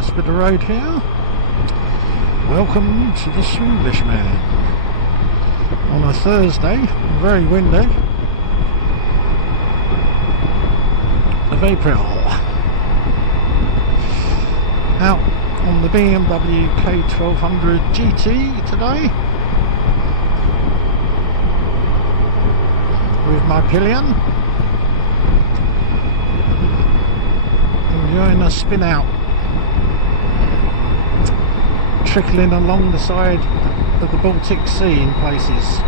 nice bit of road here. Welcome to the Swinglishman on a Thursday, very windy, of April. Out on the Bmw K1200 GT today with my pillion, enjoying a spin out, trickling along the side of the Baltic Sea in places.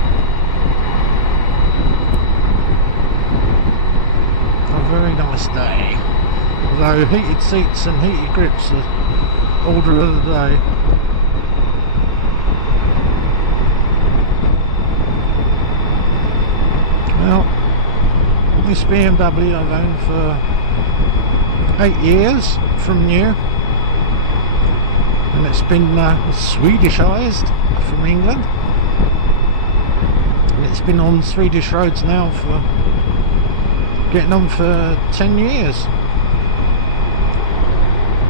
A very nice day, although heated seats and heated grips are order of the day. Well, this BMW I've owned for 8 years from new, and it's been Swedishized from England, and it's been on Swedish roads now for getting on for 10 years.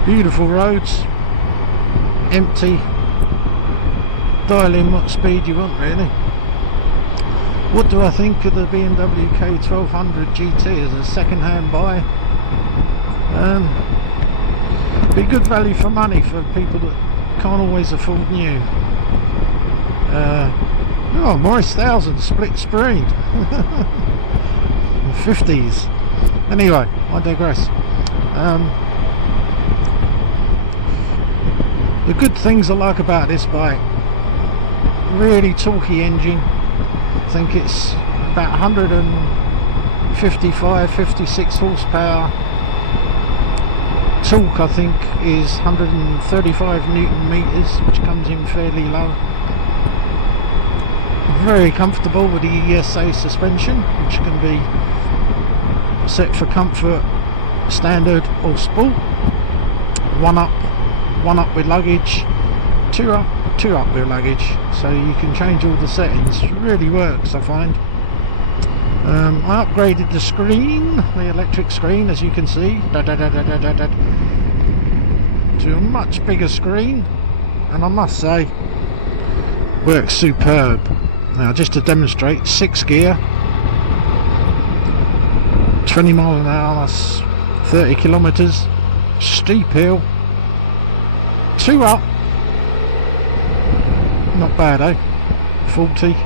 Beautiful roads, empty, dial in what speed you want really. What do I think of the BMW K1200 GT as a second-hand buy? Be good value for money for people that can't always afford new. Oh, Morris 1000 split screen. 50s. Anyway, I digress. The good things I like about this bike: really torquey engine. I think it's about 155-56 horsepower. Torque I think is 135 Newton meters, which comes in fairly low. Very comfortable with the ESA suspension, which can be set for comfort, standard or sport. One up with luggage, two up with luggage, so you can change all the settings. It really works, I find. I upgraded the screen, the electric screen, as you can see, to a much bigger screen, and I must say, works superb. Now, just to demonstrate, 6 gear, 20 miles an hour, that's 30 kilometers, steep hill, 2 up, not bad, eh? 40.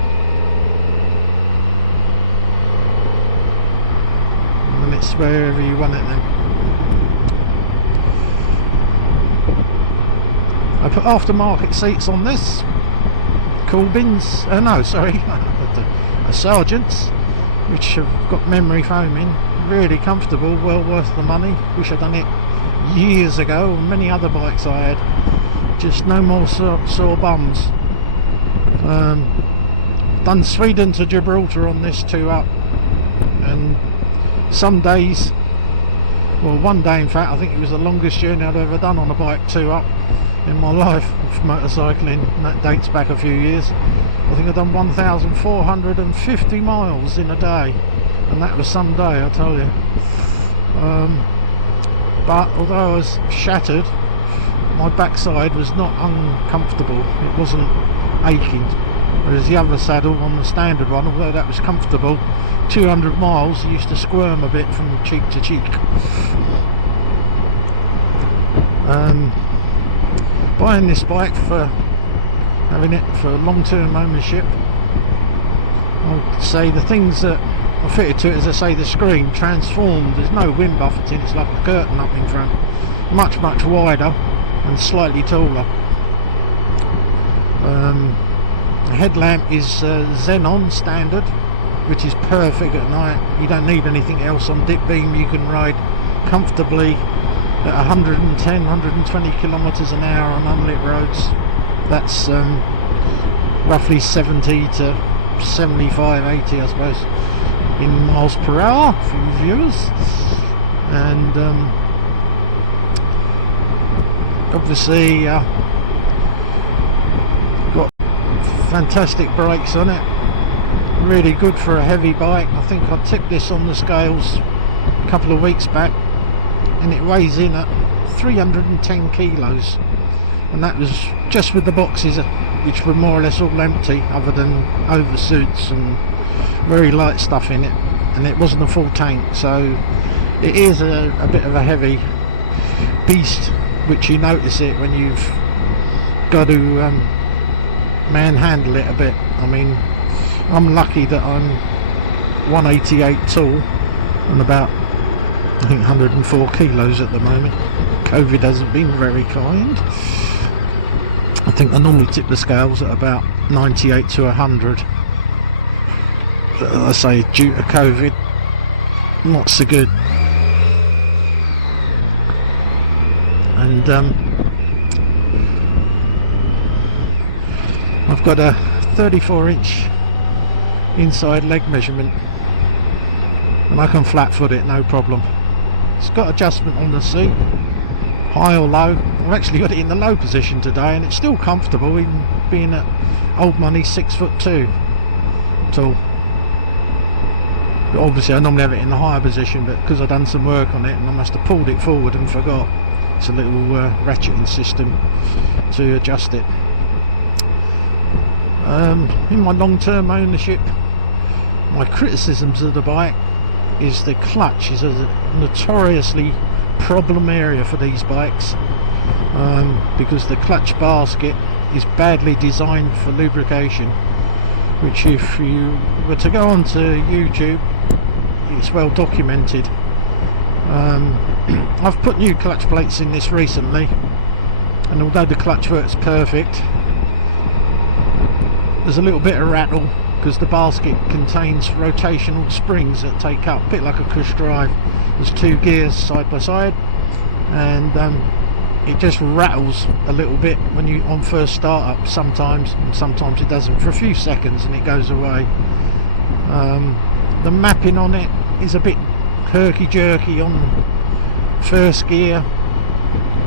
And it's wherever you want it then. I put aftermarket seats on this. Corbins, no, sorry, Sergeants, which have got memory foam in. Really comfortable, well worth the money. Wish I'd done it years ago on many other bikes I had. Just no more sore bums. Done Sweden to Gibraltar on this 2 up, and some days, well, one day in fact, I think it was the longest journey I'd ever done on a bike 2 up in my life of motorcycling, and that dates back a few years. I think I've done 1,450 miles in a day, and that was some day, I tell you. But although I was shattered, my backside was not uncomfortable. It wasn't aching, whereas the other saddle on the standard one, although that was comfortable, 200 miles I used to squirm a bit from cheek to cheek. Buying this bike for having it for long-term ownership, I would say the things that I fitted to it, as I say, the screen transformed. There's no wind buffeting, it's like a curtain up in front, much wider and slightly taller. The headlamp is xenon standard, which is perfect at night. You don't need anything else on dip beam. You can ride comfortably at 110-120 kilometers an hour on unlit roads. That's roughly 70 to 75, 80 I suppose in miles per hour for you viewers. And obviously got fantastic brakes on it, really good for a heavy bike. I think I tipped this on the scales a couple of weeks back, and it weighs in at 310 kilos, and that was just with the boxes, which were more or less all empty other than oversuits and very light stuff in it, and it wasn't a full tank, so it is a bit of a heavy beast, which you notice it when you've got to manhandle it a bit. I mean, I'm lucky that I'm 188 tall and about, I think, 104 kilos at the moment. COVID hasn't been very kind. I think I normally tip the scales at about 98 to 100. But I say, due to COVID, not so good. And I've got a 34-inch inside leg measurement, and I can flat foot it no problem. It's got adjustment on the seat, high or low. I've actually got it in the low position today, and it's still comfortable, even being at old money 6'2" tall. But obviously I normally have it in the higher position, but because I've done some work on it and I must have pulled it forward and forgot, it's a little ratcheting system to adjust it. In my long-term ownership, my criticisms of the bike is the clutch is a notoriously problem area for these bikes, because the clutch basket is badly designed for lubrication, which, if you were to go onto YouTube, it's well documented. I've put new clutch plates in this recently, and although the clutch works perfect, there's a little bit of rattle because the basket contains rotational springs that take up, a bit like a cush drive. There's two gears side by side, and it just rattles a little bit when you on first start up sometimes, and sometimes it doesn't for a few seconds and it goes away. The mapping on it is a bit herky-jerky on first gear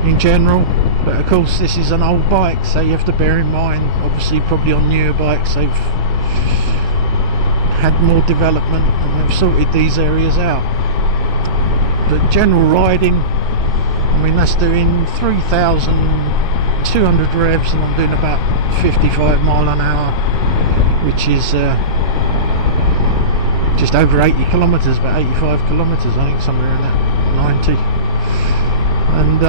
in general, but of course this is an old bike, so you have to bear in mind, obviously probably on newer bikes they've had more development and they've sorted these areas out. But general riding, I mean, that's doing 3,200 revs, and I'm doing about 55 mile an hour, which is just over 80 kilometres, about 85 kilometres I think, somewhere in that 90. And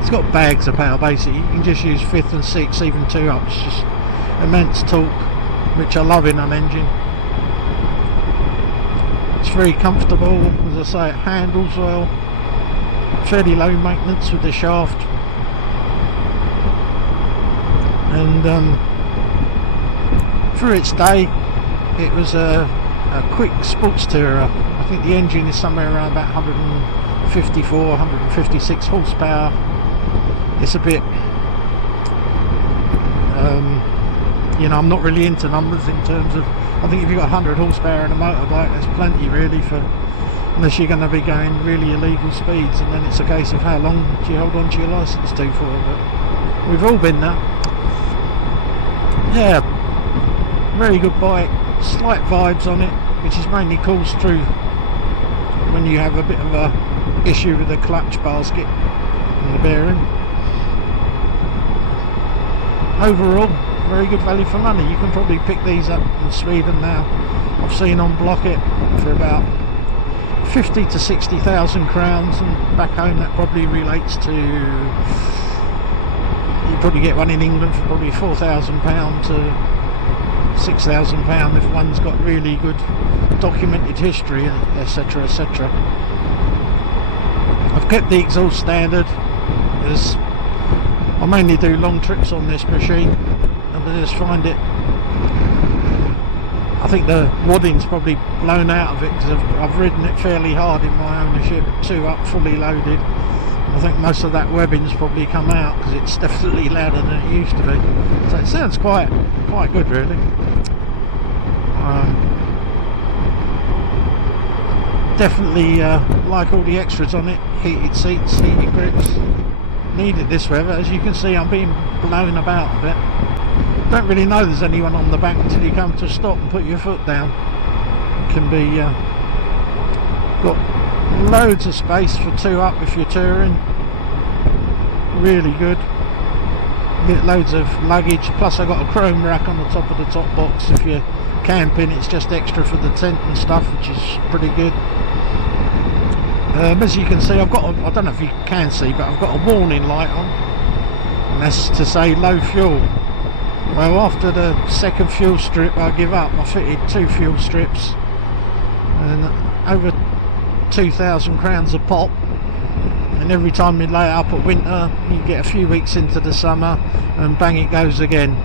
it's got bags of power basically. You can just use 5th and 6th, even 2 up. It's just immense torque, which I love in an engine. It's very comfortable, as I say, it handles well, fairly low maintenance with the shaft, and for its day it was a quick sports tourer. I think the engine is somewhere around about 154, 156 horsepower. It's a bit, you know, I'm not really into numbers in terms of, I think if you've got 100 horsepower in a motorbike, that's plenty really, for unless you're going to be going really illegal speeds, and then it's a case of how long do you hold on to your licence to for. But we've all been there. Yeah, very good bike, slight vibes on it, which is mainly caused through when you have a bit of a issue with the clutch basket and the bearing. Overall, very good value for money. You can probably pick these up in Sweden now. I've seen on Blocket for about 50 to 60,000 crowns, and back home that probably relates to, you probably get one in England for probably £4,000 to £6,000 if one's got really good documented history, etc, etc. I've kept the exhaust standard, as I mainly do long trips on this machine, and I just find it, I think the wadding's probably blown out of it because I've ridden it fairly hard in my ownership, 2 up fully loaded. I think most of that webbing's probably come out because it's definitely louder than it used to be. So it sounds quite good really. Definitely like all the extras on it, heated seats, heated grips. Needed this weather. As you can see, I'm being blown about a bit. Don't really know there's anyone on the back until you come to a stop and put your foot down. It can be Got loads of space for 2 up if you're touring. Really good. Get loads of luggage, plus I got a chrome rack on the top of the top box. If you're camping, it's just extra for the tent and stuff, which is pretty good. As you can see, I've got I don't know if you can see, but I've got a warning light on, and that's to say low fuel. Well, after the second fuel strip I give up. I fitted 2 fuel strips and over 2,000 crowns a pop, and every time you lay it up at winter, you get a few weeks into the summer and bang it goes again.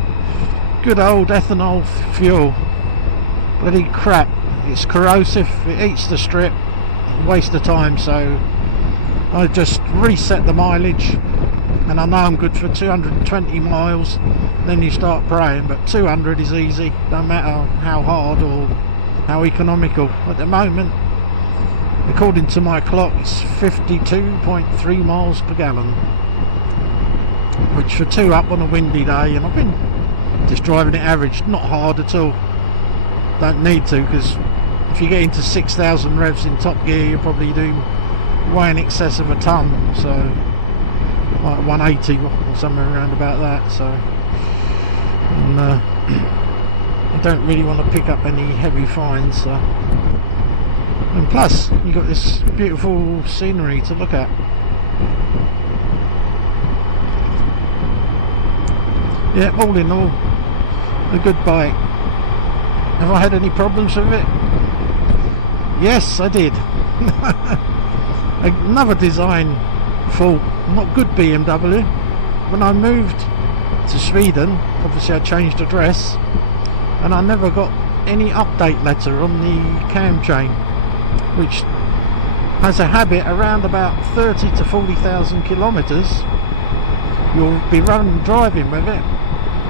Good old ethanol fuel, bloody crap. It's corrosive, it eats the strip, waste of time. So I just reset the mileage, and I know I'm good for 220 miles. Then you start praying, but 200 is easy, no matter how hard or how economical. At the moment, according to my clock, it's 52.3 miles per gallon, which for 2 up on a windy day, and I've been just driving it average, not hard at all. Don't need to, because if you get into 6,000 revs in top gear, you're probably doing way in excess of a ton, so like 180 or somewhere around about that. So, and I don't really want to pick up any heavy fines. So. And plus, you've got this beautiful scenery to look at. Yeah, all in all, a good bike. Have I had any problems with it? Yes, I did. Another design fault, not good BMW. When I moved to Sweden, obviously I changed address, and I never got any update letter on the cam chain, which has a habit around about 30 to 40,000 kilometres. You'll be driving with it,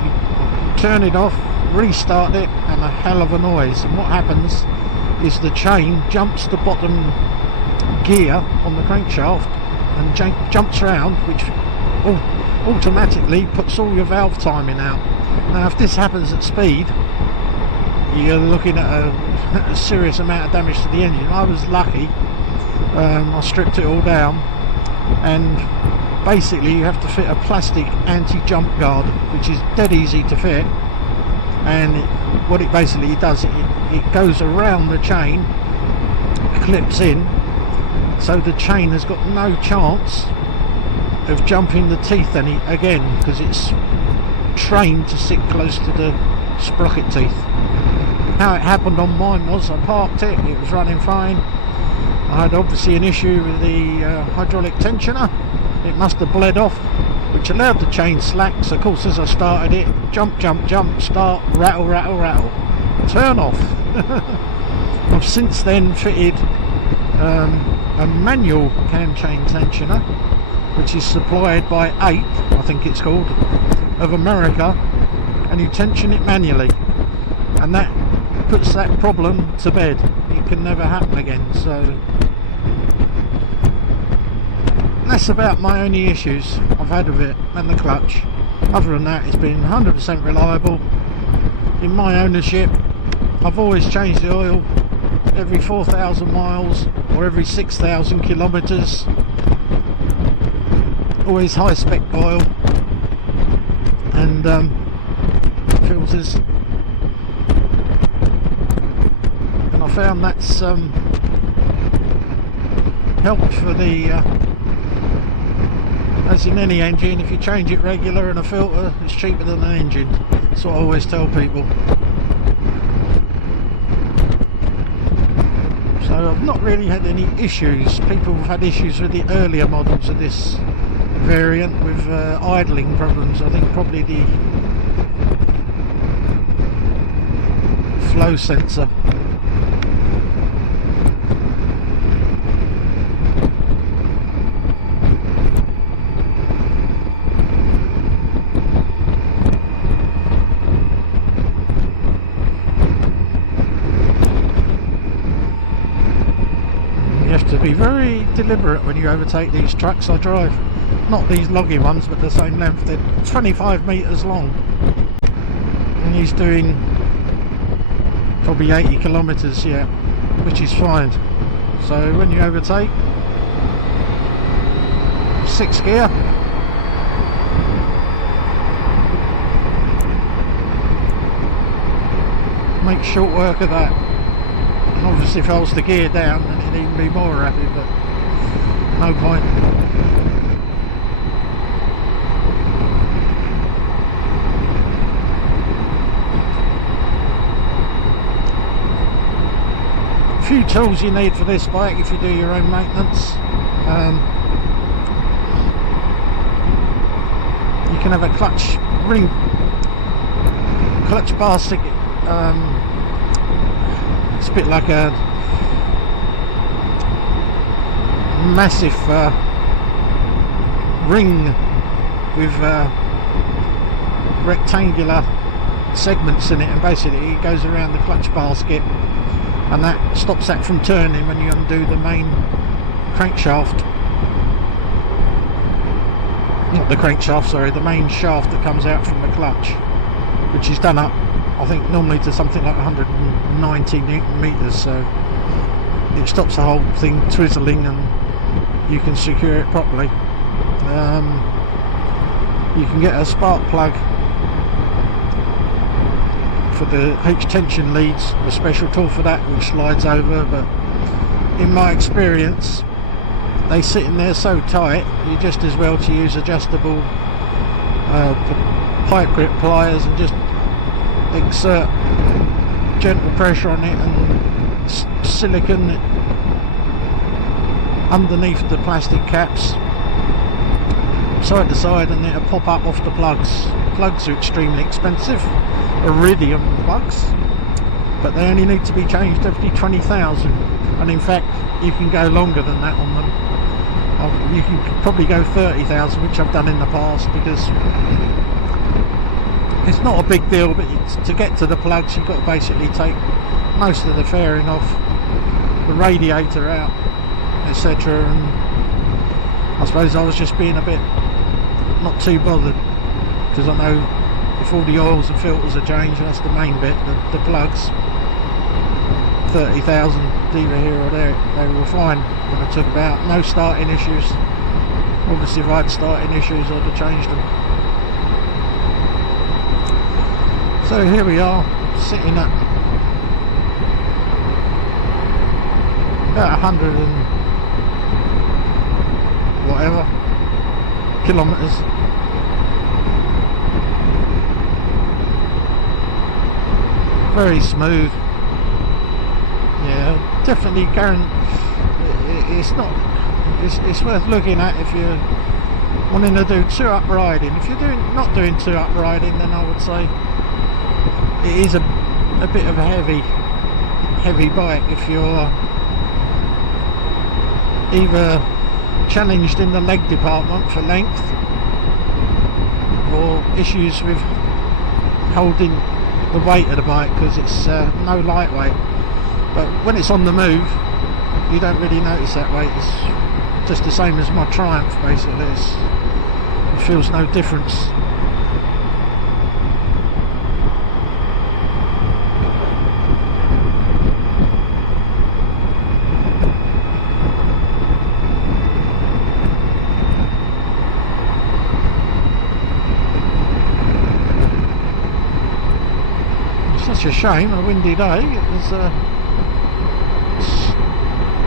you turn it off, restart it, and a hell of a noise. And what happens is the chain jumps the bottom gear on the crankshaft and jumps around, which automatically puts all your valve timing out. Now if this happens at speed, you're looking at a serious amount of damage to the engine. I was lucky, I stripped it all down, and basically you have to fit a plastic anti-jump guard, which is dead easy to fit. And what it basically does, it goes around the chain, clips in, so the chain has got no chance of jumping the teeth again, because it's trained to sit close to the sprocket teeth. How it happened on mine was, I parked it, it was running fine. I had obviously an issue with the hydraulic tensioner. It must have bled off, which allowed the chain slack. So of course, as I started it, jump, jump, jump, start, rattle, rattle, rattle, turn off. I've since then fitted a manual cam chain tensioner, which is supplied by Ape, I think it's called, of America, and you tension it manually, and that puts that problem to bed. It can never happen again. So that's about my only issues I've had with it, and the clutch. Other than that, it's been 100% reliable. In my ownership, I've always changed the oil every 4,000 miles or every 6,000 kilometres. Always high spec oil, and filters. And I found that's helped for the as in any engine, if you change it regular and a filter, it's cheaper than an engine. That's what I always tell people. So I've not really had any issues. People have had issues with the earlier models of this variant with idling problems. I think probably the flow sensor. To be very deliberate when you overtake these trucks I drive. Not these loggy ones, but the same length. They're 25 metres long, and he's doing probably 80 kilometres, yeah, which is fine. So when you overtake, 6th gear, make short work of that. And obviously if I was the gear down, then it'd even be more rapid, but no point. A few tools you need for this bike if you do your own maintenance. You can have a clutch bar stick. It's a bit like a massive ring with rectangular segments in it, and basically it goes around the clutch basket, and that stops that from turning when you undo the main crankshaft. Not the crankshaft, sorry, the main shaft that comes out from the clutch, which is done up, I think, normally to something like 190 Newton meters, so it stops the whole thing twizzling and you can secure it properly. You can get a spark plug for the H-tension leads, a special tool for that which slides over, but in my experience they sit in there so tight, you're just as well to use adjustable pipe grip pliers and just exert gentle pressure on it, and silicone underneath the plastic caps side to side, and it'll pop up off the plugs. Plugs are extremely expensive, iridium plugs, but they only need to be changed every 20,000, and in fact you can go longer than that on them. You can probably go 30,000, which I've done in the past, because it's not a big deal, but to get to the plugs you've got to basically take most of the fairing off, the radiator out, etc. And I suppose I was just being a bit not too bothered, because I know if all the oils and filters are changed, that's the main bit, the plugs, 30,000 either here or there, they were fine when I took about. No starting issues. Obviously if I had starting issues I'd have changed them. So here we are, sitting at about 100 and whatever kilometers. Very smooth. Yeah, definitely it's worth looking at if you're wanting to do 2-up riding. If you're not doing 2-up riding, then I would say it is a bit of a heavy bike if you're either challenged in the leg department for length, or issues with holding the weight of the bike, because it's no lightweight. But when it's on the move you don't really notice that weight. It's just the same as my Triumph basically. It feels no difference. Such a shame, a windy day. It was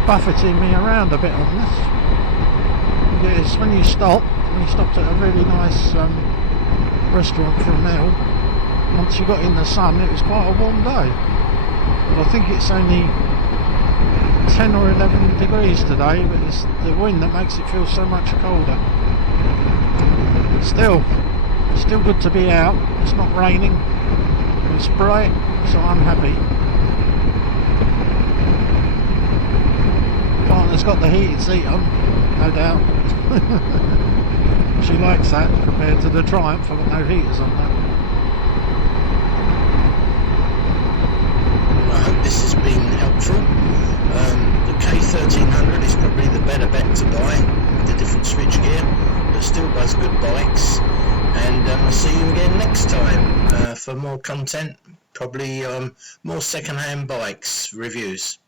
buffeting me around a bit on this. It's when you stopped at a really nice restaurant for a meal. Once you got in the sun, it was quite a warm day, but I think it's only 10 or 11 degrees today, but it's the wind that makes it feel so much colder. Still good to be out. It's not raining, it's bright, so I'm happy. Partner's got the heated seat on, no doubt. She likes that compared to the Triumph. I've got no heaters on that. I hope this has been helpful. The K1300 is probably the better bet to buy with the different switchgear, but still does good bikes. And I'll see you again next time for more content, probably more second-hand bikes reviews.